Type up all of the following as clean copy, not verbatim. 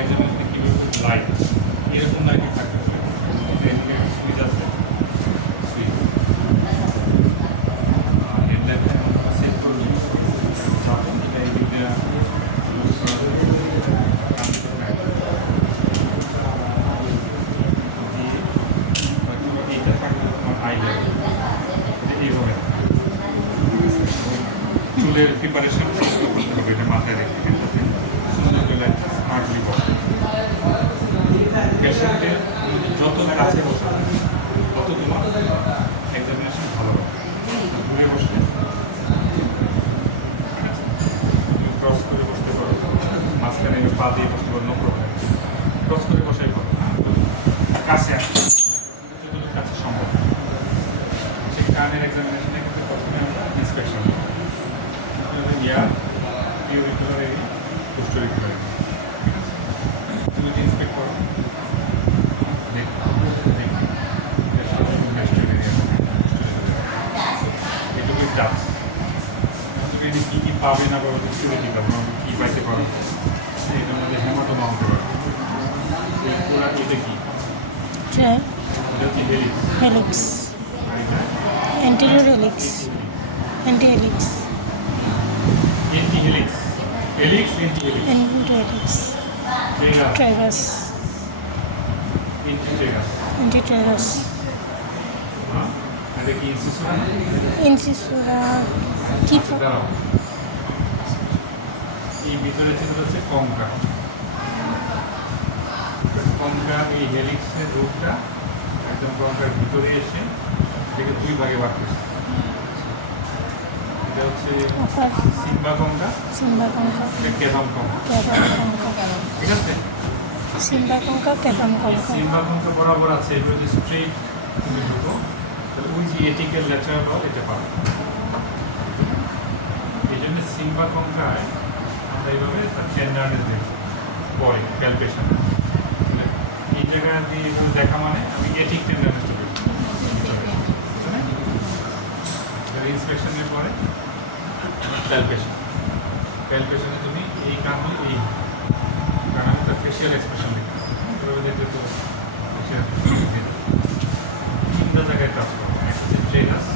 এক্সামিনেশনে কীভাবে লাইট এরকম লাইটই থাকতে হবে। সুইচ আছে, সুইচ হেডলাইটে আমরা সেট করবো যখন এটা এই দিকটা এইটা থাকবে তোমার হাই লেভেল, এইভাবে চুলের প্রিপারেশন করতে হবে, এটা মাথায় রেখে এটাতে সুন্দর করে স্মার্টলি বসে। পেশেন্টের যত কাছে বসা তত তোমার এক্সামিনেশন ভালো হবে। দূরে বসলে তুমি ক্রস করে বসতে পারো, মাঝখানে পা দিয়ে বসতে পারো, নকর ক্রস করে বসাই পারো, কাছে আসে যতটুকু কাছে সম্ভব। সেই কানের এক্সামিনেশনে কিন্তু প্রথমে আমরা ইন্সপেকশন ইয়া ইউরিকুলার এরিয়া, পোস্টেরিকুলার এরিয়া, তুমি যদি ইন্সপেক্ট করো এটুকু ডাক্স তুমি যদি কী কী পাবে না পাবো সিউরিটি পাবো, কী পাইতে পারো, এটার মধ্যে হেমাটোমা হতে পারে। পুরা এটা কি এটা হচ্ছে helix, anterior helix, anti helix, anti helix, helix anti helix, anti helix, tragus, anti tragus, anti tragus, হ্যাঁ এটা কি ইনসিসুরা ইনসিসুরা, কিফা, দাঁড়াও, এই ভিতরে ছিল হচ্ছে কঙ্কা। কঙ্কা এই হেলিক্সের রূপটা একদম কঙ্কার ভিতরে এসে এটাকে দুই ভাগে ভাগ করছে। এটা হচ্ছে আপার সিম্বা কঙ্কা, সিম্বা কঙ্কা, এটা কেদাম কঙ্কা, ক্যাপাম কঙ্কা, ঠিক আছে। সিম্বা কঙ্কা, ক্যাপাম এই কঙ্কা, সিম্বা কঙ্কা বরাবর আছে, এগুলো যদি স্ট্রেট তুমি ঢুকো তাহলে ওই যে এটিক্যাল ল্যাচার বল এটা পাবে। এই জন্য সিম্বা কঙ্কায় আমরা এইভাবে তার টেন্ডারনেস দেখি পরে ক্যালকুলেশন, এই জায়গা দিয়ে এগুলো দেখা মানে আমি এটিক টেন্ডারনেসটা দেখি ইন্সপেকশনের পরে ক্যালকুলেশন, ক্যালকুলেশনে তুমি এই কারণে এই কারণে তার ফেশিয়াল এক্সপ্রেশন দেখি, এভাবে দেখতে তো তিনটা জায়গায় কাজ করো, একটা হচ্ছে ট্রেনাস,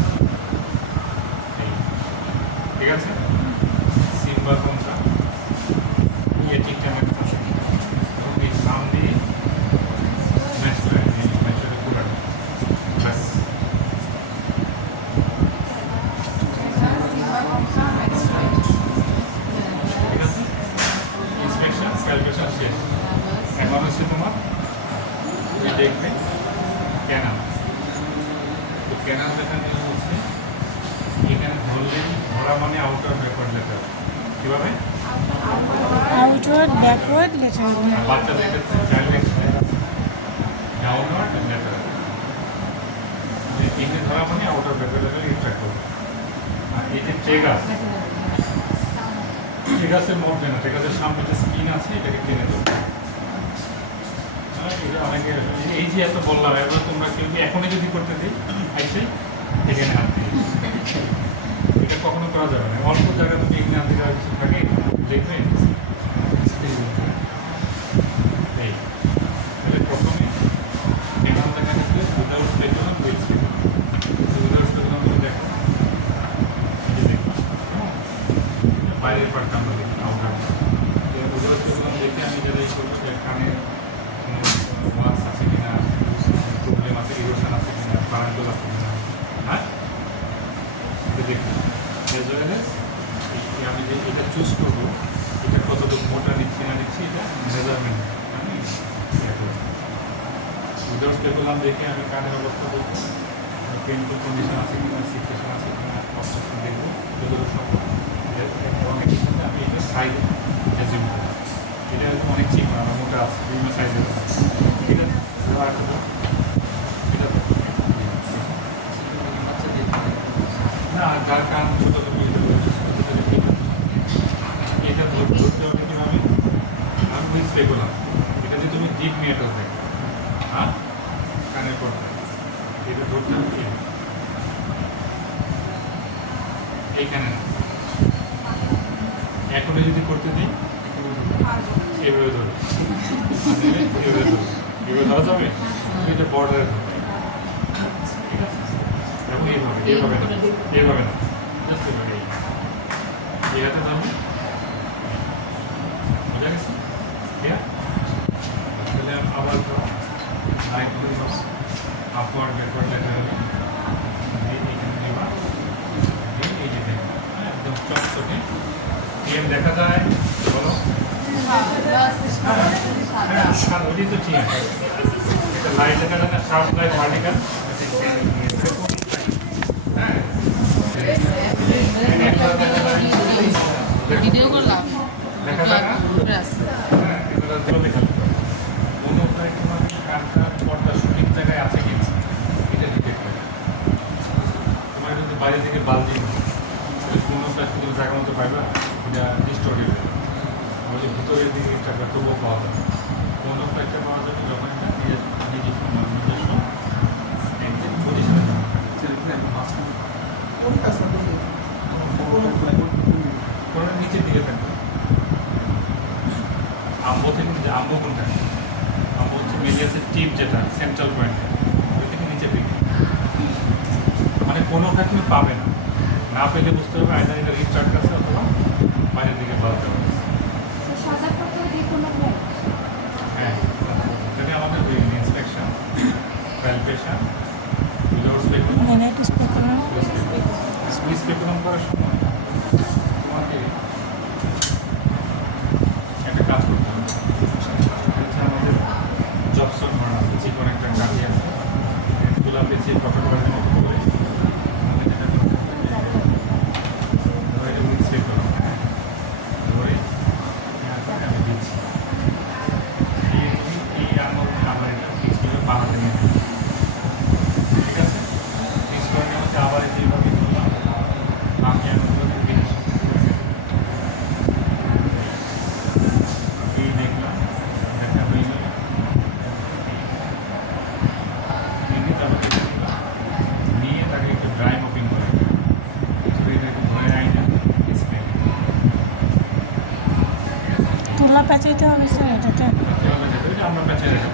ঠিক আছে, সিম্বা কঙ্কা, এটিক টেন্ডারনেস, এবং এই সামনে ন্যাচুরাল কুলার ব্যাস। ঠিক আছে, ইন্সপেকশন ক্যালকুলেশন শেষ। এখন হচ্ছে তোমার তুমি দেখবে ক্যানাল। তো ক্যানাল দেখা নিয়ে হচ্ছে এখানে ধরলেই ধরা মানে আউটার ব্যাকওয়ার্ড লেটার, কীভাবে আউটওয়ার্ড, ব্যাকওয়ার্ড, লেটার, বাচ্চাদের ক্ষেত্রে চাইল্ড লেখছে ডাউনওয়ার্ড লেটার, এখানে ধরা মানে আউটার ব্যাকওয়ার্ড লেটার ইন্ট্রাক্ট করবে। আর এই যে ট্রেগাস, ট্রেগাসের মধ্যে না, ট্রেগাসের সামনে যে স্কিন আছে এটাকে টেনে দেবে। অনেকে এই যে এত বললাম, এবার তোমরা কেউ এখনই যদি করতে দিই আইসে এখানে হাত দিয়ে, এটা কখনো করা যাবে না। অল্প জায়গা তুমি এখানে হাত দিতে কিছু থাকে দেখবে এই তাহলে প্রথমে এখান দেখা নিচ্ছে without speculum, with speculum, without speculum করে দেখো, এই যে দেখো বাইরের পার্টটা আমরা দেখি আউটার, উইদাউট স্পেকুলাম দেখে আমি যেটা এই করবো যে কানে ওয়াক্স আছে কিনা, প্রবলেম আছে, ইরোশন আছে কিনা, বারান্ডল আছে কিনা, হ্যাঁ এটা দেখি। আমি যে এটা চুজ করবো এটা কতটুকু মোটা নিচ্ছি না নিচ্ছি, এটা মেজারমেন্ট আমি উইদাউট স্পেকুলাম দেখে আমি কানের অবস্থা দেখবো, পেইনফুল কন্ডিশন আছে কিনা, সিচুয়েশন আছে কিনা, অবস্ট্রাকশন দেখবো যতটুকু সম্ভব, এবং এটির সাথে আমি এটা সাইজ অ্যাজিউম করবো। এটা অনেক চিকন, আমার মোটা আছে, বিভিন্ন সাইজের আছে, ঠিক আছে। এটা না যার কারণ ছোটো এটা ধরতে হবে কীভাবে, আমি উইথ স্পেকুলাম, এটা দিয়ে তুমি ডিপ মেটাল দেখো, হ্যাঁ কানের পর্দা, এটা ধরতে হবে এইখানে না, এখনো যদি করতে দিই এইভাবে ধরো এইভাবে ধরো এইভাবে ধরা যাবে তুমি এটা বর্ডারে ধরো ঠিক আছে এবং এইভাবে এইভাবে না জাস্ট এইভাবে এই হাতে ধরো বুঝা গেছে ঠিক আছে তাহলে আবার আরেকটু আপওয়ার্ড ব্যাকওয়ার্ড ল্যাটারাল এইখানে নেবা এই যে দেখো একদম চকচকে এম দেখা যায় বলো ওইটাই তো ঠিক আছে এটা লাইট দেখা যায় না শার্প লাইট ভার্টিক্যাল ভিডিও করলাম দেখা যায় না হ্যাঁ এগুলো দেখালাম কোনো তোমার কারটা পর্দা সঠিক জায়গায় আছে কিনা এটা ডিটেক্ট করে তোমার যদি বাইরে থেকে বালতি তাহলে কোনো প্লাস্টিক তুমি জায়গা মতো পাইবা এটা ডিস্টোর্টেড আমাদের ভিতরের দিকে একটা তবুও পাওয়া যাবে কোনো ফ্যাক্টর পাওয়া যাবে যখন এটা নিজস্ব পজিশনে কোনো নিচের দিকে থাকবে আম্ব থেকে যে আম্ব কোনটা আম্ব হচ্ছে মেলিয়াসের টিপ যেটা সেন্ট্রাল পয়েন্টে ওই থেকে নিচের দিকে মানে কোনো ওটা তুমি পাবে না না পেলে বুঝতে হবে আইদার এটা রিচার্জ আছে অথবা বাইরের দিকে বাড়তে হবে হ্যাঁ এখানে আমাদের inspection palpation without speculum vaginitis paper speculum করার সময় তোমাকে একটা কাজ করতে হবে হচ্ছে আমাদের জবসন করা আছে যে কোনো একটা কাজে আছে গোলাপের যে পকেট বাড়ির মতো করে আমাদের যেটা করতে হবে ধরে এটা মিক্সে করলাম হ্যাঁ ধরে আমি দিচ্ছি এই আমার এটা ফিক্স করে বানাতে নিয়ে ঠিক আছে ফিক্স করে নিয়ে হচ্ছে আবার যেভাবে করলাম আমি আমাদের ফিনিশ এই দেখলাম দেখা হয়ে গেল নিয়ে তাকে একটু ড্রাই মপিং করে এটাকে ধরে আইনা স্প্রে তুলা পেঁচাইতে হবে স্যার এটাতে আমরা পেঁচে রাখবো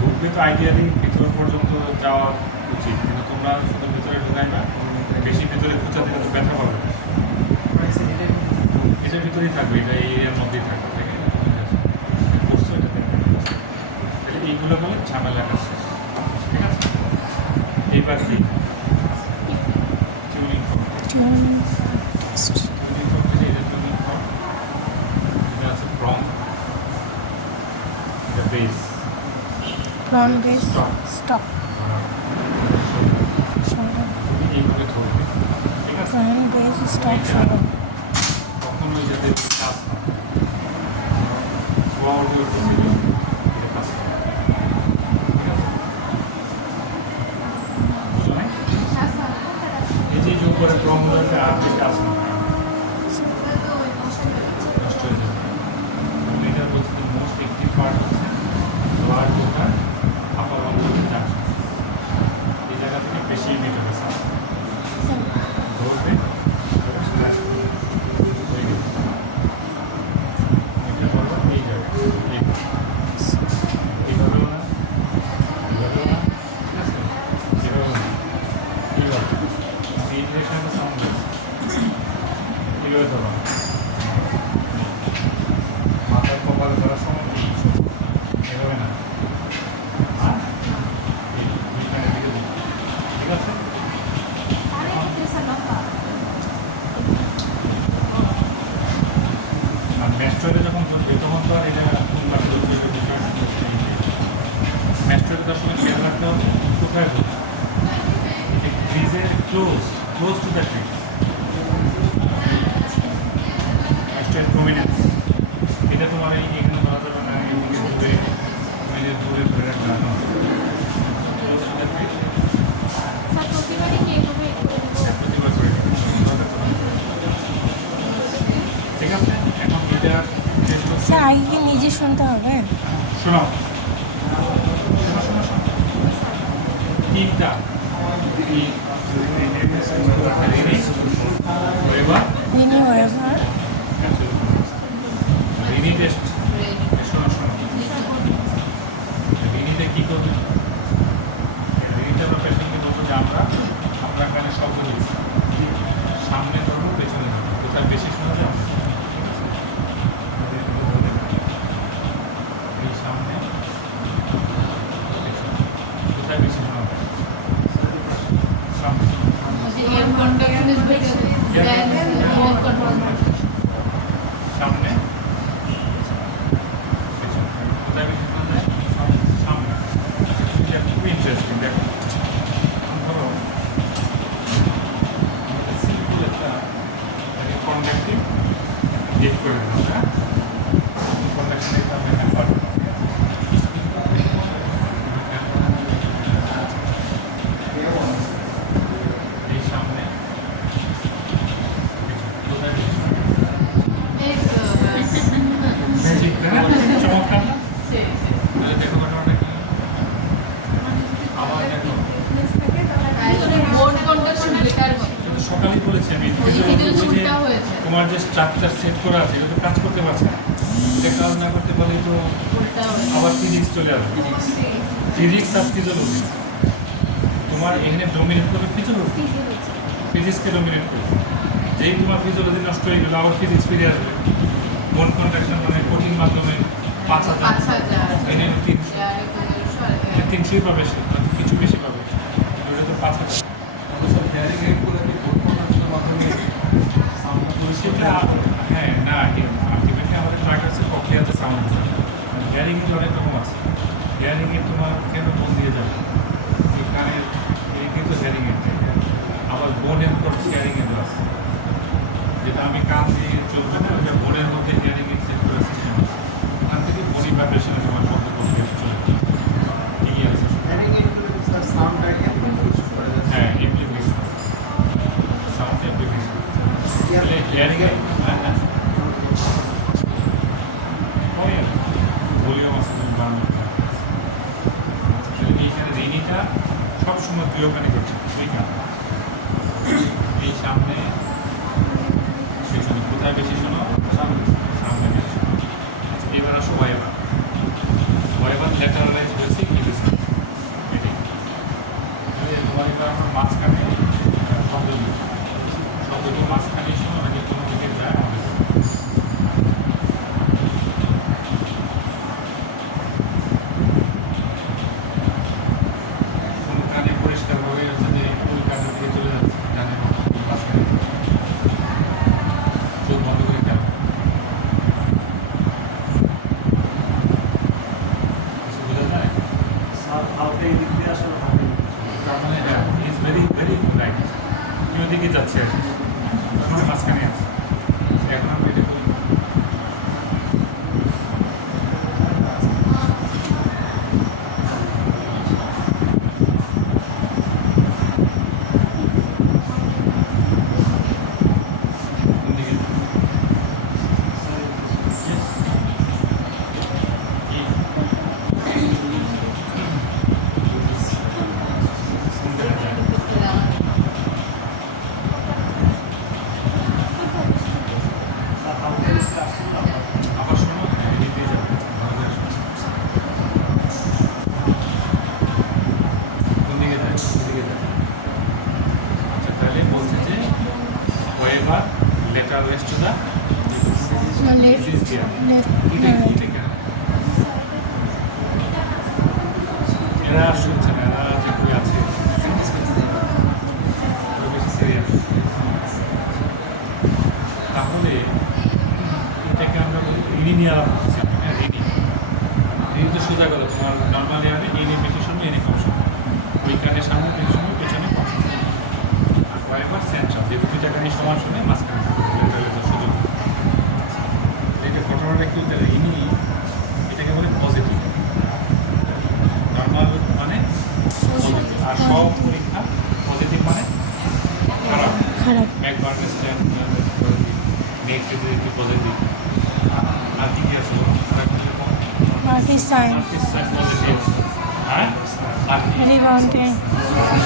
ঢুকবে তো আইডিয়ালি ভিতর পর্যন্ত যাওয়া উচিত কিন্তু তোমরা শুধু ভিতরে ঢুকাই না বেশি ভিতরে খুঁচা দিলে তো ব্যথা পাবে এটার ভিতরেই থাকবে এটা এই এরিয়ার মধ্যেই থাকবে ঠিক আছে করছো এটা তাহলে এইগুলো হলো ঝামেলা কাজ শেষ ঠিক আছে এইবার কি টিউনিং করবো টিউনিং করতে যে এটা টিউনিং করো এটা আছে প্রং এটা বেস ফ্রন্ট বেস স্টপ তুমি এইভাবে ধরবে ঠিক আছে ফ্রন্ট বেস স্টপ সরো কখনোই যাতে কাজ না সোয়াগুলো প্রসিডিউর এটা কাজ করে ঠিক আছে বুঝো নাই এই যে উপরে ক্রমগুলোকে আর যে কাজ না নষ্ট হয়ে যাবে এবং এটার বলছে যে মোস্ট একটি পার্ট হচ্ছে লোয়ার কোটার আপার অঞ্চলের জাংশন এই জায়গা থেকে বেশি মিট হবে স্যার ধরবে ধরে সোজা হয়ে গেছে এটা বলো এই জায়গায় এইভাবেও না এইভাবেও না ঠিক আছে এভাবেও না এইভাবে এই ডিরেকশনে সাউন্ড আছে এইভাবে ধরো মাথার কপালে ধরার সময় এভাবে না আর এইখানের দিকে দিই ঠিক আছে আর ম্যাস্ট্রয়েডে যখন ধরবে তখন তো আর এটা কোন পাশে ধরবে এটা বিষয় না ম্যাস্ট্রয়েডে তার সঙ্গে খেয়াল রাখতে হবে কোথায় ধরবে ক্রিজের close to the crease mastoid prominence এটা তোমার এই এখানে ধরা যাবে না এখানে দূরে তুমি যে দূরে ধরে রাখবে না ক্লোজ টু দ্য ক্রিজ প্রতিবার করে ঠিক আছে এখন এটা টেস্ট হচ্ছে স্যার আগে কি নিজে শুনতে হবে শোনো শোনো শোনো শোনো তিনটা এবার রিনি However, রিনি টেস্ট শোনো শোনো রিনিতে কী করবে রিনিতে আমরা পেশেন্টকে বলবো যে আমরা আপনার কানে শব্দ দিচ্ছি সামনে ধরবো পেছনে ধরবো কোথায় বেশি শোনা যায় এই সামনে পেছনে। কোথায় বেশি শোনা যায় সামনে Ear contact is better than ear contact. সামনে পেছনে। কোথায় বেশি শোনা যায় সামনে। এটা খুবই ইন্টারেস্টিং দেখো ধরো সিম্পল একটা কন্ডাক্টিভ গেট করে দিলাম হ্যাঁ কন্ডাকশন এটা আমি হ্যাম্পার এই সামনে কোথায় বেশি শোনা ম্যাজিক তাই না চমৎকার না তাহলে দেখো ঘটনাটা কি আবার দেখো Board contact should better. কিন্তু সকালেই বলেছি আমি Physical শুনটা হয়েছে। তোমার যে স্ট্রাকচার সেট করা আছে এটা তো কাজ করতে পারছে না এটা কাজ না করতে পারলে তো উল্টা হয়েছে। আবার ফিজিক্স চলে আসবে ফিজিক্স আর ফিজিওলজি তোমার এখানে ডোমিনেট করবে ফিজিওলজি ফিজিক্সকে ডোমিনেট করবে যেই তোমার ফিজিওলজি নষ্ট হয়ে গেলো আবার ফিজিক্স ফিরে আসবে বোন কন্ট্রাকশন মানে কোটিং মাধ্যমে 5,000 5,000 এনে তিন এর কোনো 300 পাবে সে কিছু বেশি পাবে ওটা তো 5,000 সেটা হ্যাঁ না আলটিমেটলি আমাদের ট্রাক আছে ককলিয়াতে সাউন্ড হিয়ারিংয়ের অনেক রকম আছে হিয়ারিংয়ে তোমার কেন বোন দিয়ে যাবে এই কানের এই কিন্তু হিয়ারিংয়ের আবার বোনের পর হিয়ারিংয়ের আছে যেটা আমি কান দিয়ে চলবে না ওটা বোনের মধ্যে হিয়ারিংয়ের সেট করার সিস্টেম আছে ওখান থেকে বডি ভাইব্রেশনে তোমার শব্দ করতে চলে ঠিকই আছে হ্যাঁ এমপ্লিফিকেশন সাউন্ড এমপ্লিফিকেশন তাহলে হিয়ারিংয়ে ভলিউম আছে তুমি বাড়ানো তাহলে এইখানে রিনিটা সবসময় দুইখানে করছে দুইখানে এই সামনে পেছনে কোথায় বেশি শোনো সামনে বেশি শোনো আচ্ছা এবার আসো ওয়াইবার ওয়াইবার ল্যাটারালাইজ হয়েছে কি হয়েছে এটাই তোমার এবার আমার মাঝখানে শব্দ দিই শব্দটা মাঝখানে শোনো নাকি কোনো দিকে যায় আমাদের কোনো কানে পরিষ্কারভাবে হচ্ছে যে ওই কানের দিকে চলে যাচ্ছে জানে মাঝখানে চোখ বন্ধ করে খেয়াল কিছু বোঝা যায় তার মানে হ্যাঁ ইজ ভেরি ভেরি রাইট কেউ দিকে যাচ্ছে আর কি আমার মাঝখানে আছে এখন আমরা এটা করি কোন দিকে Yes. কি? কোন দিকে যায়? আবার শোনো হ্যাঁ এদিকে যাবে ভালো করে শোনো। কোন দিকে যায় এদিকে যায় আচ্ছা তাহলে বলছে যে weber later west to the left, এটা কেন এরা শুনছে না এরা যেগুলি আছে ওরা বেশি সিরিয়াস তাহলে এটাকে আমরা বলি রিনি নিয়ে আলাপ করছি হ্যাঁ রিনি রিনি তো সোজা কথা তোমার নর্মালি আমি এনে বেশি শুনবো এনে কম শুনবো ওই কানের সামনে বেশি শুনবো পেছনে কম শুনবো আর কয়েকবার সেন্ট্রাল যে দুইটা কানে সমান শুনে মাঝখানে সুযোগ এটা ঘটনাটা কি তাহলে রিনি এটাকে বলে পজিটিভ নর্মাল মানে পজিটিভ আর সব পরীক্ষা পজিটিভ মানে খারাপ খারাপ ব্যাকওয়ার্ড স্ট্যান্ড নেগেটিভ পজিটিভ আর কি কি আছে বলো খারাপ কিরকম মাল্টি সাইন পজিটিভ হ্যাঁ আর কি রিবাউন্ডিং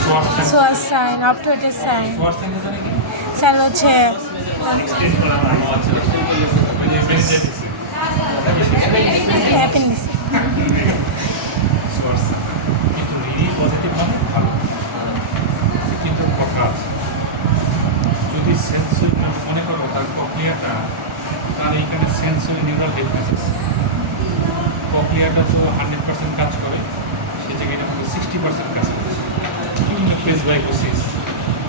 সোয়ার্স সোয়াস সাইন অপটোটেড সাইন সোয়ার্স জানে কি স্যার হচ্ছে এক্সটেন্ড করা হয় আচ্ছা ওই যে বেনিফিট হ্যাপেন দিছে সোর্স কিন্তু রিনি পজিটিভ মানে ভালো কিন্তু কথা আছে যদি সেন্সর মনে করো তার প্রক্রিয়াটা তার এইখানে সেন্সরি নিউরাল ডেফিসিট প্রক্রিয়াটা তো 100% কাজ করে সে জায়গায় এটা কিন্তু 60% কাজ করে কিন্তু প্রেস বাইকোসিস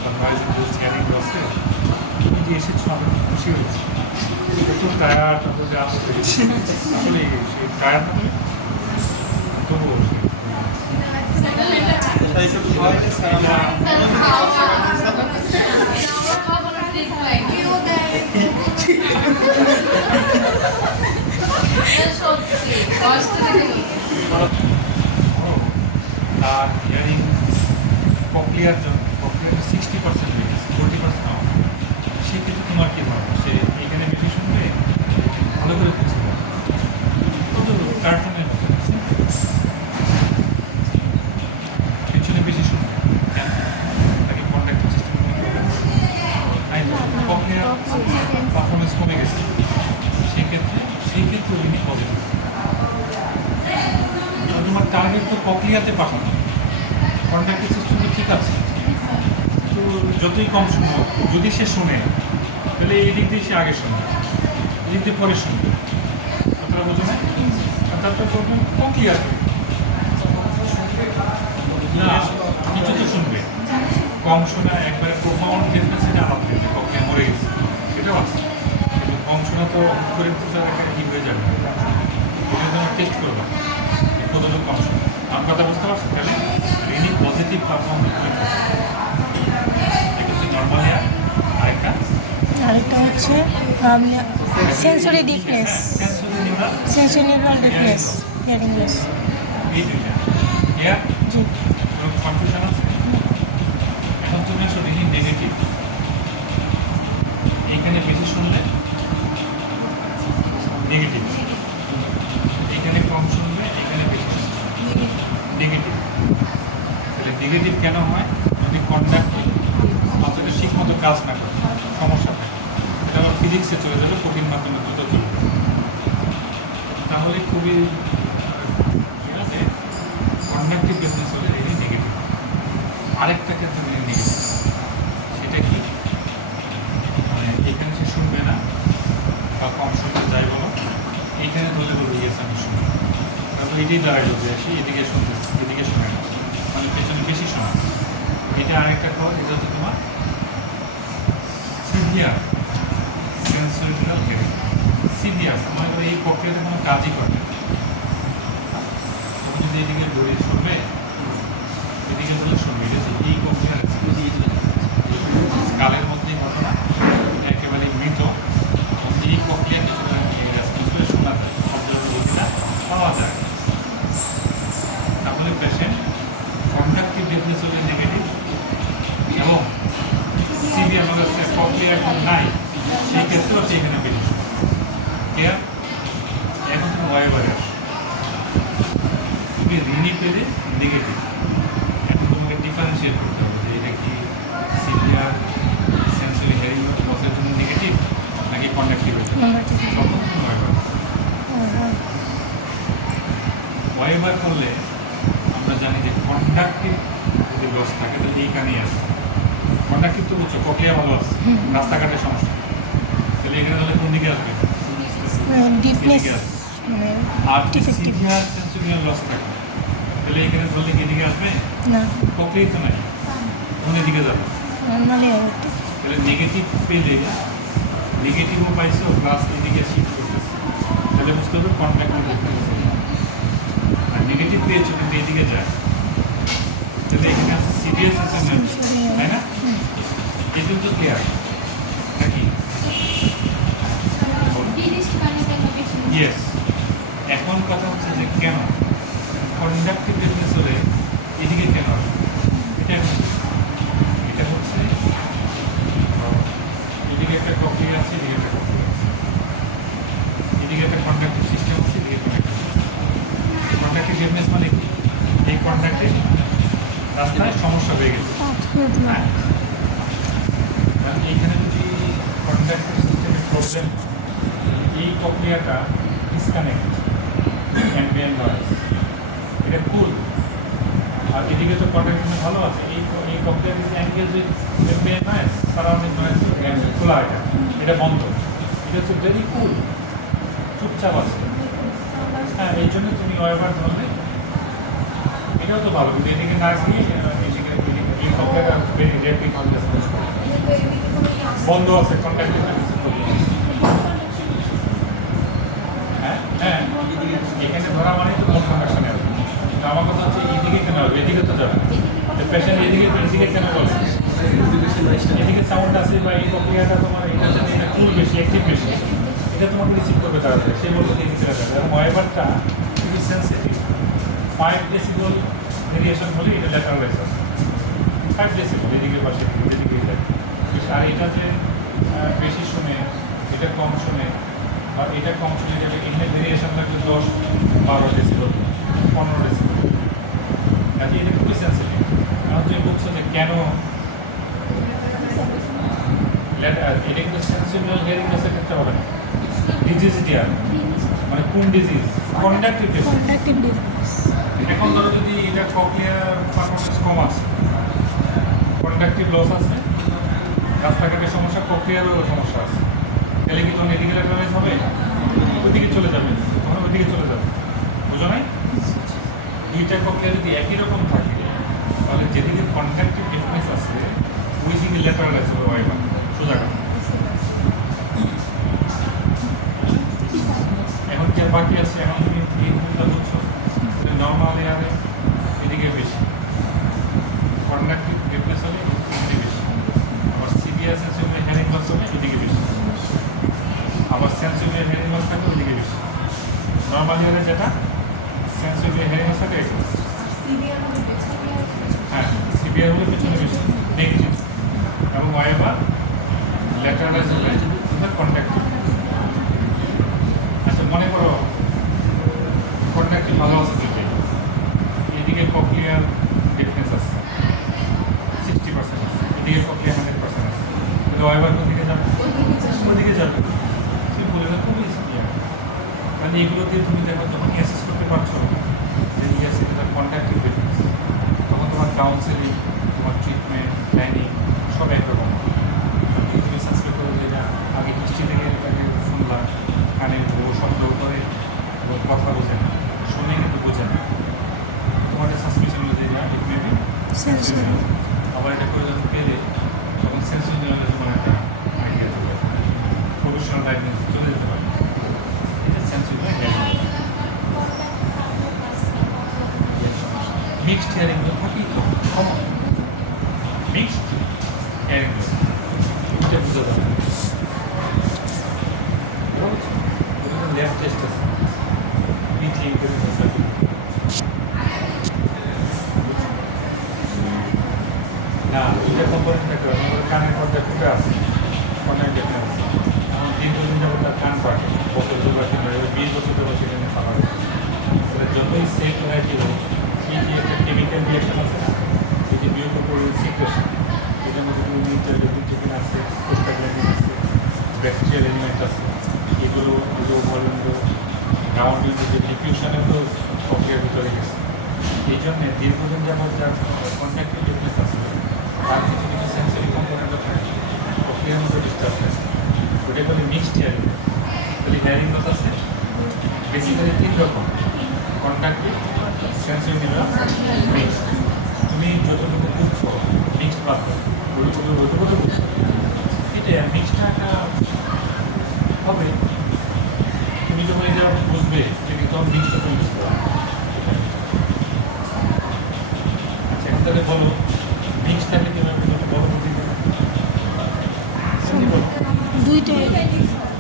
বা নয়েজ ইনডিউসড হিয়ারিং লসে তুমি যে এসেছো আমি খুব খুশি হয়েছি প্রচুর টায়ার তারপর যে আসতে আসলে সেই টায়ার তবুও আর হিয়ারিং প্রক্রিয়ার জন্য প্রক্রিয়াটা 60% হয়ে গেছে 40% নাও সেক্ষেত্রে তোমার কী ভাবো সে এখানে বেশি শুনবে ভালো করে বুঝতে পারবে কার্টুনের মতো পিছনে বেশি শুনবে কেন তাকে কন্ট্যাক্ট সিস্টেম তাই প্রক্রিয়ার পারফরমেন্স কমে গেছে সেক্ষেত্রে উনি পজিটিভ তোমার টার্গেট তো প্রক্রিয়াতে পাঠানো কন্ট্যাক্টের সিস্টেম তো ঠিক আছে তো যতই কম শুনো যদি সে শোনে তাহলে এই দিক দিয়ে সে আগে শুনবে এই দিক দিয়ে পরে শুনবে কথাটা বোঝো না তারপর প্রবলেম প্রক্রিয়াতে না কিছু তো শুনবে কম শোনা একবারে প্রোফাউন্ড ডিফারেন্স এটা আলাদা যে প্রক্রিয়া মরে গেছে সেটাও আছে কিন্তু কম শোনা তো করে একটা ই হয়ে যাবে ওটা তোমার টেস্ট করবে কতটুকু কম শোনা আমার কথা বুঝতে পারছো তাহলে রিনি পজিটিভ পারফরমেন্স এটা হচ্ছে নর্মাল ইয়ার আরেকটা আরেকটা হচ্ছে sensory deafness sensory neural deafness hearing loss এই দুইটা ইয়ার জি কনফিউশন আছে এখন তুমি আসো রিনি নেগেটিভ এইখানে বেশি শুনলে নেগেটিভ এইখানে কম শুনলে এখানে বেশি নেগেটিভ তাহলে নেগেটিভ কেন হয় যদি কন্ডাক্ট মাত্রাটা ঠিক মতো কাজ না করে সমস্যা থাকে এটা আবার ফিজিক্সে চলে যাবে কঠিন মাধ্যমে দ্রুত চলবে তাহলে খুবই ঠিক আছে কন্ডাক্টিভ বিজনেস হলে এই নেগেটিভ আরেকটা ক্ষেত্রে নেগেটিভ সেটা কি মানে এখানে সে শুনবে না বা কম শুনতে যাই বলো এইখানে ধরে ধরে গেছে আমি শুনবো তারপর এটাই দাঁড়ায় যে আসি এদিকে শুনতে এদিকে শুনে না মানে পেছনে বেশি শোনা এটা আরেকটা খবর এটা হচ্ছে তোমার সিভিয়ার সেন্সরিটাল হিয়ারিং সিভিয়ার মানে এই প্রক্রিয়াতে কোনো কাজই করে না তুমি যদি এদিকে ধরে শুনবে এদিকে ধরে শুনবে এটা হচ্ছে এই প্রক্রিয়ার কালের মধ্যে ঘটনা একেবারে মৃত এই প্রক্রিয়া কিছুটা নিয়ে রেসপন্স করে শোনা যায় শব্দটা পাওয়া যায় তাহলে পেশেন্ট কন্ডাক্টিভ ডিফনেস হলে নেগেটিভ এবং সিভি আমাদের প্রক্রিয়া এখন নাই সেই ক্ষেত্রেও সেখানে বেশি কেয়ার এখন তুমি ওয়াইবারে আসো তুমি রিনি পেলে নেগেটিভ এখন তোমাকে ডিফারেন্সিয়েট করতে হবে যে এটা কি সিভিয়ার সেন্সরি হেয়ারিং লসের জন্য নেগেটিভ নাকি কন্ডাক্টিভ তখন তুমি ওয়াইবার ওয়াইবার করলে আমরা জানি যে কন্ডাক্টিভ যদি লস থাকে তাহলে এইখানেই আছে কন্ডাক্টিভ তো বুঝছো প্রক্রিয়া ভালো আছে রাস্তাঘাটের সমস্যা তাহলে এখানে তাহলে কোন দিকে আসবে ডিফনেস আর সিভিয়ার সেন্সরিয়াল লস থাকে তাহলে এখানে ধরলে কি দিকে আসবে না প্রক্রিয়া তো নাই কোন দিকে যাবে নর্মালি তাহলে নেগেটিভ পেলে নেগেটিভও পাইছো প্লাস এদিকে শিফট করতেছে তাহলে বুঝতে হবে কন্ট্যাক্ট আর নেগেটিভ পেয়েছো কিন্তু এদিকে যায় তাহলে এখানে আছে সিভিয়ার সেন্সরিয়াল তাই না এটা তো ক্লিয়ার নাকি ইয়েস এখন কথা হচ্ছে যে কেন কন্ডাক্টিভ ডিফনেস হলে এদিকে কেন এটা হচ্ছে এদিকে একটা প্রক্রিয়া আছে এদিকে একটা প্রক্রিয়া আছে এদিকে একটা কন্ডাক্টিভ সিস্টেম আছে এদিকে কন্ডাক্টিভ ডিফনেস মানে কি এই কন্ডাক্টিভ রাস্তায় সমস্যা হয়ে গেছে হ্যাঁ এইখানে যদি কন্ডাক্টিভ বুঝলেন? এই প্রক্রিয়াটা ডিসকানেক্ট অ্যাম্বিয়েন্ট নয়েজ, এটা কুল। আর এদিকে তো কন্ট্যাক্ট ভালো আছে, এই প্রক্রিয়া কিন্তু engage with ambient noise, surrounding noise খোলা, এটা বন্ধ। এটা হচ্ছে ভেরি কুল, চুপচাপ আছে। হ্যাঁ, এই জন্য তুমি ওয়েবার ধরলে এটাও তো ভালো, কিন্তু এদিকে না গিয়ে এদিকে এই প্রক্রিয়াটা ভেরি রেপি বন্ধ আছে, কন্ট্যাক্ট। হ্যাঁ হ্যাঁ, এখানে ধরা মানে তো কোন কানেকশনে আসবে। কিন্তু আমার কথা হচ্ছে এদিকে কেন হবে, এদিকে তো যাবে পেশেন্ট, এদিকে কেন বলছে এদিকে সাউন্ড আছে বা এই প্রক্রিয়াটা তোমার এটা জানি এটা কুল বেশি, অ্যাক্টিভ বেশি, এটা তোমাকে রিসিভ করবে তাড়াতাড়ি, সে বলতে এদিকে যাবে। এবং ওয়েবারটা খুবই সেন্সিটিভ, 5 ডেসিবল ভেরিয়েশন হলে এটা ল্যাটারালাইজ আছে, 5 ডেসিবল এদিকে পাশে এদিকে যায়। আর এটা যে বেশি শুনে, এটা কম শুনে, আর এটা কম শুনে যাবে, এখানে ভেরিয়েশন লাগবে 10-12 ডেসিবল, 15 ডেসিবল। কাজে এটা খুবই সেন্সিটিভ। কারণ যে বলছো যে কেন এটা কিন্তু সেন্সিবল হিয়ারিং লসের ক্ষেত্রে হবে না, ডিজিজ ডিয়ার মানে কোন ডিজিজ, কন্ডাক্টিভ ডিজিজ। কন্ট্রাক্টিভ ডিফনেস। এখন ধরো যদি এটা কক্লিয়ার পারফরমেন্স কম আছে, কন্ডাক্টিভ লস আছে, রাস্তাঘাটের সমস্যা, কক্লিয়ারও সমস্যা আছে, তাহলে কি তখন এদিকে ল্যাটারালাইজ হবে, ওইদিকে চলে যাবে, তখন ওইদিকে চলে যাবে। বুঝো নাই? দুইটা কক্লিয়ার যদি একই রকম থাকে তাহলে যেদিকে কন্ডাক্টিভ ডিফারেন্স আছে ওই দিকে ল্যাটারালাইজ হবে ওয়েবার, সোজা কথা। এখন কি আর বাকি আছে? এখন তুমি এই ভুলটা বুঝছো, নর্মাল এয়ারে এদিকে বেশি, কন্ডাক্টিভ ডিফারেন্স হলে এদিকে বেশি, আবার সিভিয়ার সেন্সিবল হিয়ারিং লস হলে এদিকে বেশি, আবার সেন্সিবল হিয়ারিং লস থাকলে ওইদিকে বেশি। নর্মাল এয়ারে যেটা সেন্সিবল হিয়ারিং লস থাকে, হ্যাঁ সিভিয়ার হলে পেছনে বেশি নেগেটিভ, এবং ওয়েবার ল্যাটারালাইজ হলে কন্ডাক্টিভ। আচ্ছা, মনে করো কন্ডাক্টিভ ভালো আছে দিকে, এদিকে কক্লিয়ার ডিফারেন্স আছে 60% আছে, এদিকে কক্লিয়ার 100% আছে, তাহলে ওয়েবার কোন দিকে যাবে? ওদিকে যাবে। তুমি বলে না খুবই ক্লিয়ার। মানে এগুলো দিয়ে তুমি দেখো যখন অ্যাসেস করতে পারছো যে ইয়েস এটা কন্ডাক্টিভ ডিফারেন্স, তখন তোমার কাউন্সেলিং, তোমার ট্রিটমেন্ট প্ল্যানিং সব একরকম। তুমি সাসপেক্ট করো যে আগে হিস্ট্রি থেকে এটাকে শুনলাম, কানে শব্দ করে কথা বোঝে না, শুনে কিন্তু বোঝে না, তোমার সাসপেকশন হলো যে ইট মেবি সেন্সরি। আবার এটা করে যখন পেলে তখন সেন্সরি নিয়ে তোমার একটা আইডিয়া চলে যাবে, প্রফেশনাল ডায়াগনোস চলে যেতে পারে। এটা সেন্সরি মিক্সড হিয়ারিংগুলো থাকেই তো কমন, মিক্সড হিয়ারিংগুলো এটা বোঝা যাবে। লেফট টেস্ট আছে, পিটি না, দুইটা কম্পোনেন্ট থাকতে হবে। আমাদের কানের পর্দা ফুটে আছে, অনেক দেখে আছে, এখন দীর্ঘদিন যাবো তার কান পাকে, বছর 20 বছর যাবো সেখানে খাওয়া যায়। তাহলে যতই সেফ ভ্যারাইটি হোক, এই যে একটা কেমিক্যাল রিয়েকশন আছে না, এই যে মিউকোপোরিয়াল সিক্রেশন, এটার মধ্যে ইমিউনিটি আছে, প্রোস্টাগ্ল্যান্ডিন আছে, ব্যাকটেরিয়াল এলিমেন্ট আছে, এগুলো ওভারলোড গ্রাউন্ড যে ডিফিউশনের তো প্রক্রিয়ার ভিতরে গেছে। এই জন্যে দীর্ঘদিন যাবত যার কন্ট্যাক্টিভ ডিফারেন্স আছে তার কিছু কিছু সেন্সরি কম্পোনেন্টও থাকে, প্রক্রিয়ার মধ্যে ডিস্টার্ব থাকে, ওটা বলে মিক্সড হিয়ারিং। তাহলে হিয়ারিং লস আছে বেসিক্যালি 3 রকম, কন্ট্যাক্টিভ, সেন্সরি নিউরাল, মিক্সড। তুমি যতটুকু বুঝছো মিক্সড বাদ ওইগুলো যতটুকু বুঝছো, এটা মিক্সডটা হবে। তুমি যখন এটা বুঝবে সেটা তখন মিক্সটা তুমি বুঝতে পারবে। আচ্ছা, এখন তাহলে বলো মিক্সটাকে কীভাবে বলো বুঝি বলো দুইটাই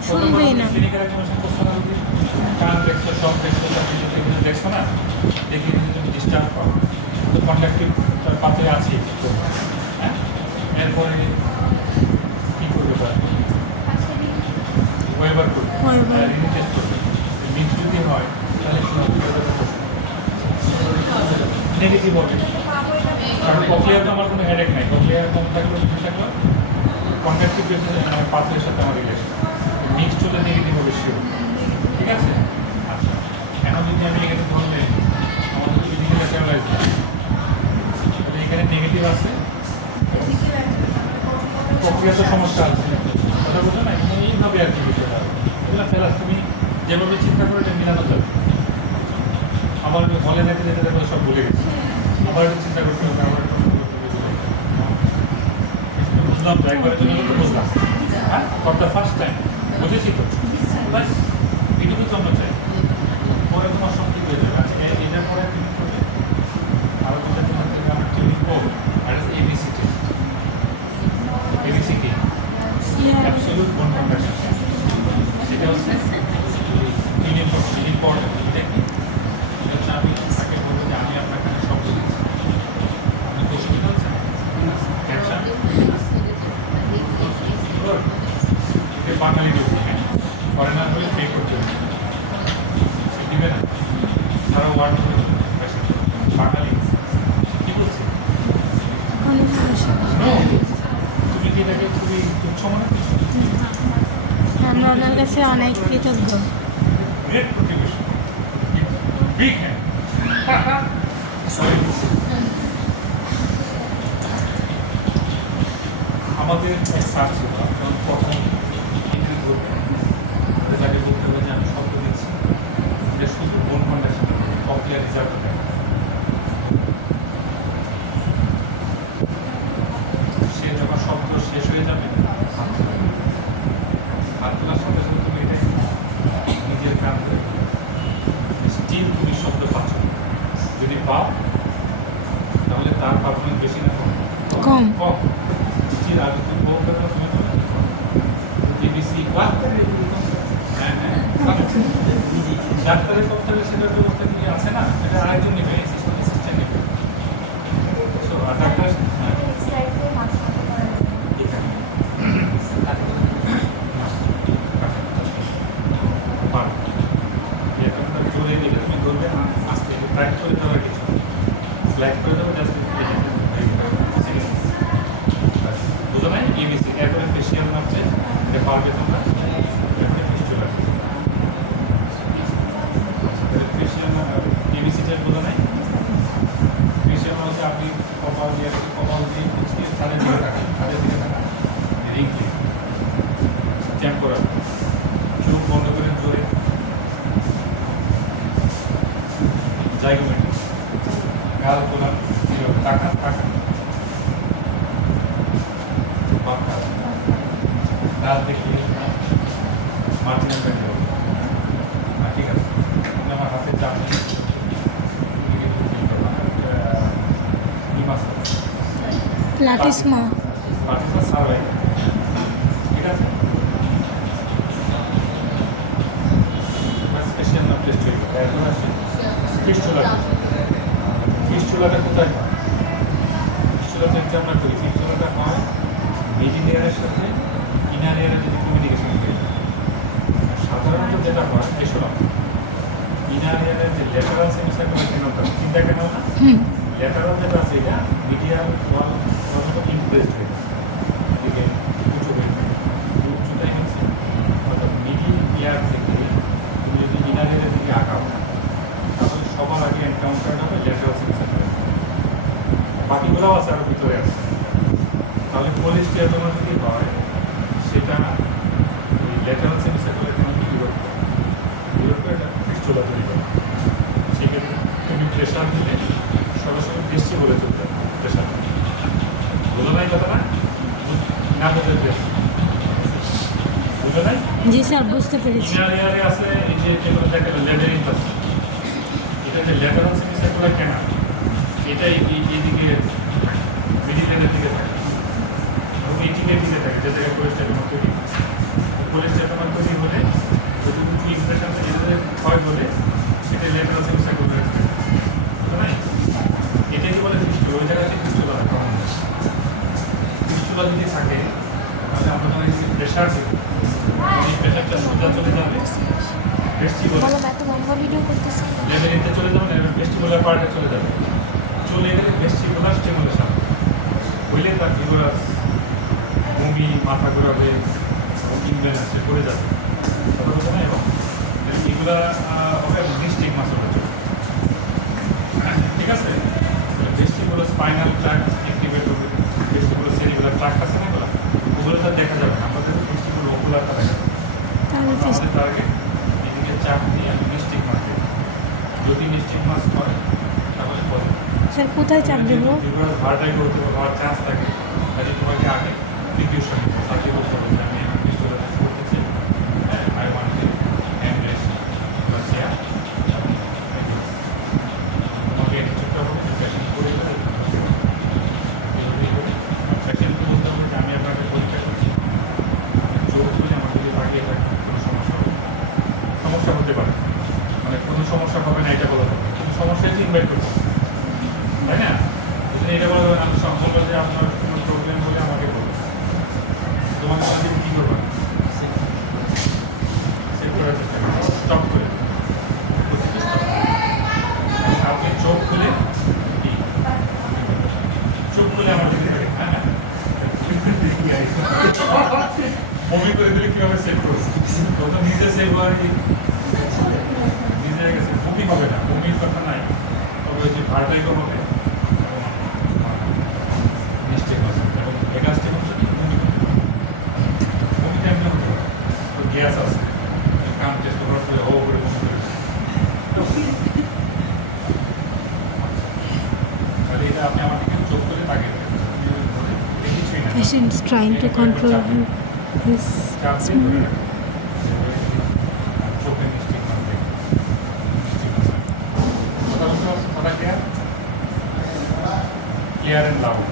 শুনবেই না। ক্লিনিক্যাল অ্যানিমেশন করছো না, যদি কান দেখছো, সব দেখছো, সব কিছু দেখছো না, দেখে যদি তুমি ডিস্টার্ব পাও তো কন্ট্যাক্টিভ পাতে আছে, হ্যাঁ, এরপরে কী করবে পারে ওয়েবার করবে, ওয়েবার। রিনি টেস্ট করবে। মিক্স যদি হয় তাহলে নেগেটিভ হবে, কারণ কক্লিয়ার তো আমার কোনো হেডেক নাই, কক্লিয়ার কম থাকলেও ঠিক থাকলো, কন্ট্যাক্টিভ পাথওয়ের সাথে আমার রিলেশন, মিক্সড হলে নেগেটিভ হবে শিওর, ঠিক আছে? আচ্ছা, এখন যদি আমি এখানে ধরলে আমাদের যদি দিকে প্যারালাইজ হয় তাহলে এখানে নেগেটিভ আছে, প্রক্রিয়াতে সমস্যা আছে, কথা বলছো না? এখানে এইভাবে আর কি বিষয়টা, এগুলো ফেলাস তুমি যেভাবে চিন্তা করে এটা মিলানো যাবে। আবার হলে দেখে যেতে দেখো সব ভুলে গেছি, আবার একটু চিন্তা করতে হবে, আবার একটু করতে হবে। বুঝলাম তো, একবারের জন্য তো বুঝলাম, হ্যাঁ, ফর দ্য ফার্স্ট টাইম বুঝেছি তো, বাস এটুকু তো আমরা চাই। পরে তোমার সব ঠিক হয়ে যাবে। আজকে এটার পরে তুমি করবে আরও দুটো তোমার থেকে আমরা ট্রেনিং করবো, আর এবিসি টেস্ট। এবিসি কি? অ্যাবসলিউট বোন কন্ডাকশন। সেটা হচ্ছে ইম্পর্টেন্ট। এটা কি? এটা হচ্ছে আমি তাকে বলবো যে আমি আপনার কাছে সব বলেছি, আপনি তো অসুবিধা হচ্ছে না, ক্যাপশন বাঙালি দিয়েছে, হ্যাঁ, ফরেনার হলে পে করতে হবে, সে দিবে না, সারা ওয়ার্ল্ড বাঙালি কি বলছে? কোনো সমস্যা নেই। No! তুমি কি এটাকে খুবই তুচ্ছ মনে করছো? আমরা ওনার কাছে অনেক কৃতজ্ঞ। Great contribution, big hand. আমাদের এক স্যার ছিল, যখন প্রথম ইন্টারভিউ করবেন তাকে বলতে হবে যে আমি শব্দ দিচ্ছি, এটা শুধু বোন কন্ডাকশন, ককলিয়ার রিজার্ভ দেয়। সে যখন শব্দ শেষ হয়ে যাবে হাত তোলার সাথে সাথে তুমি এটা নিজের কান ধরে স্টিল তুমি শব্দ পাচ্ছ না। যদি পাও তাহলে তার পারফরমেন্স বেশি না কম? কম। কম। স্টিল আগে তুমি বলতে পারো, তুমি বলে এবিসি হ্যাঁ হ্যাঁ, ডাক্তারের পক্ষে সেটার ব্যবস্থা কি আছে না? এটা আরেকজন নেবে, অ্যাসিস্ট্যান্ট নেবে। সো আর ডাক্তার জোরে দিলে তুমি ধরবে, আস্তে ট্রাই করে দেওয়ার কিছু স্লাইড করে দেবো, জাস্ট বুঝো নাই? এবিসি এরপরে ফেসিয়াল নামছে, এটা পারবে তোমরা, এরপরে ফিস্টুল আসবে। ফেসিয়াল এবিসি টেস্ট বোঝো নাই? ফেসিয়াল হচ্ছে আপনি কপাল দিয়ে তাদের দিকে থাকা, রিং দিয়ে জ্যাম করা, চোখ বন্ধ করে জোরে জায়গোমেট্রি, গাল তোলা, টাকা বাঁকা, গাল দেখিয়ে মার্জিনাল ব্যান্ড হবে। ঠিক আছে, আমার হাতে চাপ নেই, প্লাটিসমা পার্টিসা সার্ভাই, ঠিক আছে? স্পেশাল নাম টেস্ট হয়ে গেল। এখন আসে ফিস্টুলা। ফিস্টুলাটা কোথায় হয়? ফিস্টুলা টেস্ট আমরা করি, ফিস্টুলাটা হয় মিডিল এয়ারের সাথে ইনার এয়ারের যদি কমিউনিকেশন থাকে। সাধারণত যেটা হয় এসব ইনার এয়ারের যে ল্যাটারাল সেমিসার্কুলার ক্যানালটা, চিন্তা ক্যানাল না, ল্যাটারাল যেটা আছে এটা মিডিয়াল ওয়াল ইমপ্রেসড হয়ে যায়, এদিকে উঁচু হয়ে থাকে, উঁচুটাই হচ্ছে অর্থাৎ মিডিল এয়ার থেকে তুমি যদি ইনার এয়ারের দিকে আঁকাও তাহলে সবার আগে এনকাউন্টার হবে ল্যাটারাল সেমিসার্কুলার, বাকিগুলোও আছে আরও ভিতরে আছে। তাহলে কোলেস্টিয়াল তোমার যদি হয় সেটা ওই ল্যাটারাল সেমিসার্কুলার ক্যানালকে বিরোধ করে এটা ফিস্টুলা তৈরি করে। সেক্ষেত্রে তুমি প্রেশার দিলে সরাসরি বেশি বলে চলতে হবে প্রেশার। বুঝো নাই কথাটা? না বুঝে বুঝো নাই? জি স্যার, বুঝতে পেরেছি। ইনার এয়ারে আছে এই যে যেগুলো দেখা গেল ল্যাটারিন আছে, এটা যে ল্যাটারাল সেমিসার্কুলার ক্যানাল, এটা এইদিকে মিডিলেনের দিকে থাকে এবং এই টিনের দিকে থাকে, যে জায়গায় কোলেস্টিয়াল তৈরি। কোলেস্টিয়াল তৈরি হলে যদি উঁচু ইমপ্রেশন এদের ক্ষয় হলে সেটা ল্যাটারাল সেমিসার্কুলার থাকে, বুঝো নাই? এটাকে বলে ফিস্টুলা, ওই জায়গাতে ফিস্টুলা রাখা হয়। ফিস্টুলা যদি থাকে তাহলে আমরা যখন এই প্রেশার দেবো, এই প্রেশারটা সোজা চলে যাবে ভেস্টিবুলার, লেভেলিতে চলে যাবে না, ভেস্টিবুলার পার্টে চলে যাবে। চলে গেলে ভেস্টিবুলার স্টিমুলেশন হইলে তার ভিগোরাস বমি, মাথা ঘোরাবে, ব্লেন আছে করে যাবে কথা বলছে না এবং এগুলা হবে ডিস্ট্রিক মাসল হচ্ছে ঠিক আছে ডিস্ট্রিক্টগুলো স্পাইনাল ট্র্যাক অ্যাক্টিভেট হবে ডিস্ট্রিক্টগুলো সেরিগুলো ট্র্যাক আছে না ওগুলো তো দেখা যাবে না আমাদের ডিস্ট্রিক্টগুলো ওকুলারটা দেখা যাবে তাহলে আমাদের টার্গেট এদিকে চাপ নিয়ে আমি ডিস্ট্রিক্ট মাস দেবো যদি ডিস্ট্রিক্ট মাস হয় তাহলে বলো স্যার কোথায় চাপ দেবো? ভাড়াটাই করতে হওয়ার চান্স থাকে কাজে তোমাকে আগে প্রিকিউশন সাথে বলতে হবে যে আমি এখন পিস্তলের কাজ করতেছি হ্যাঁ আই ওয়ান্ট অ্যাম্বুলেন্স বা চেয়ার তোমাকে কিছুটা হবে পেশেন্ট করে পেশেন্টকে বলতে হবে যে আমি আপনাকে পরীক্ষা করছি চোখ খুলে আমার যদি বাড়িয়ে থাকে কোনো সমস্যা হবে সমস্যা হতে পারে মানে কোনো সমস্যা হবে না এটা বলা হবে কোনো সমস্যা হলে ইনভাইট করতে হবে তাই না এটা বলা যাবে আমি সম্পর্ক যে আপনার কোনো প্রবলেম হলে আমাকে বলুন তোমাকে আমাদের কী করবেন সেট করার চেষ্টা করবেন স্টপ করে আপনি চোখ খুলে চোখ খুলে আমার দিকে দেখেন হ্যাঁ হ্যাঁ বমি করে দিলে কীভাবে সেভ করবো ও তো নিজে সেভ হয় নিজে গেছে বমি হবে না বমির কথা নাই তবে ওই যে ভারটাইগো হবে মিস্টেক আছে এবং এগাস্টিক হচ্ছে বমি টাইমে হতে পারে তো গ্যাস আছে কাম টেস্ট করার পরে ও করে বমি করে তাহলে এটা আপনি আমার দিকে চোখ করে তাকিয়ে দেখেছি না Patient is trying to control his চাপ দিয়ে ধরে রাখেন। চোখে মিস্টেক না থাকে কথা বলতে পারছো কথা ক্লিয়ার ক্লিয়ার অ্যান্ড লাউড